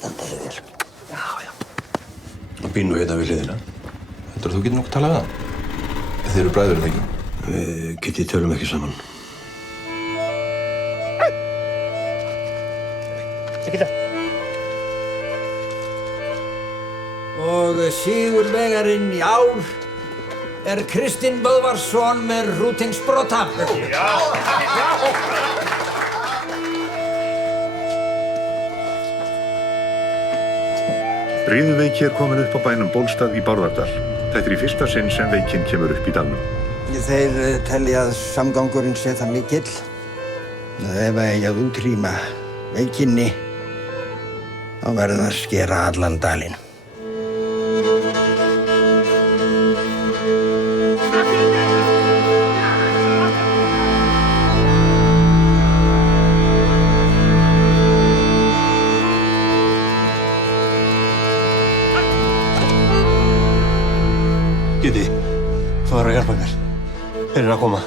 standa þig vel. Já, já. Og býr nú hérna við hliðina. Heldur þú getur nokkuð talað við hann? Þið eru bræður, eða ekki? Við Kitty tölum ekki saman. Og sigurvegarinn í ár er Kristinn Böðvarsson með Hrútingsbrota. Riðuveiki er komin upp á bænum Bólstað í Bárðardal. Þetta er í fyrsta sinn sem veikin kemur upp í dalnum. Þeir telja að samgangurinn sé það mikill. Ef eigi að útrýma veikinni, þá verður það að skera allan dalinn. Kitty, þú verður að hjálpa mér. Þeir eru að koma.